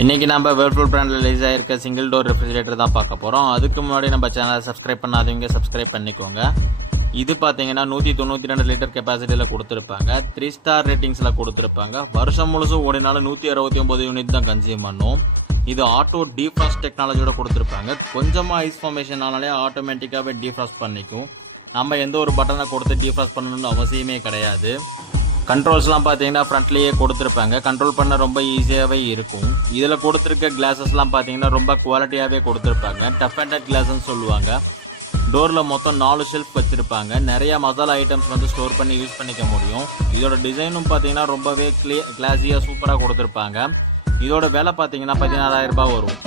இன்றைக்கி நம்ம வேர்ல்பூல் பிராண்டில் ரிலீஸ் ஆகிருக்க சிங்கிள் டோர் ரெஃப்ரிஜரேட்டர் தான் பார்க்க போகிறோம். அதுக்கு முன்னாடி நம்ம சேனலை சப்ஸ்கிரைப் பண்ணாதவங்க சப்ஸ்கிரைப் பண்ணிக்கோங்க. இது பார்த்தீங்கன்னா 192 லிட்டர் கெப்பாசிட்டியில் கொடுத்துருப்பாங்க. 3 ஸ்டார் ரேட்டிங்ஸில் கொடுத்துருப்பாங்க. வருஷம் முழுசும் ஓடினாலும் 169 யூனிட் தான் கன்சியூம் பண்ணும். இது ஆட்டோ டீஃப்ராஸ்ட் டெக்னாலஜியோட கொடுத்துருப்பாங்க. கொஞ்சமாக ஐஸ் ஃபார்மேஷன் ஆனாலே ஆட்டோமேட்டிக்காகவே டீஃப்ராஸ்ட் பண்ணிக்கும். நம்ம எந்த ஒரு பட்டனை கொடுத்து டீஃப்ராஸ்ட் பண்ணணும்னு அவசியமே கிடையாது. கண்ட்ரோல்ஸ்லாம் பார்த்தீங்கன்னா ஃப்ரண்ட்லேயே கொடுத்துருப்பாங்க. கண்ட்ரோல் பண்ண ரொம்ப ஈஸியாகவே இருக்கும். இதில் கொடுத்துருக்க கிளாஸஸ்லாம் பார்த்தீங்கன்னா ரொம்ப குவாலிட்டியாகவே கொடுத்துருப்பாங்க. டஃப் அண்ட் கிளாஸ்ன்னு சொல்லுவாங்க. டோரில் மொத்தம் 4 ஷெல்ஃப் வச்சுருப்பாங்க. நிறையா மசாலா ஐட்டம்ஸ் வந்து ஸ்டோர் பண்ணி யூஸ் பண்ணிக்க முடியும். இதோட டிசைனும் பார்த்தீங்கன்னா ரொம்பவே கிளாஸியாக சூப்பராக கொடுத்துருப்பாங்க. இதோட விலை பார்த்தீங்கன்னா 16,000 ரூபாய் வரும்.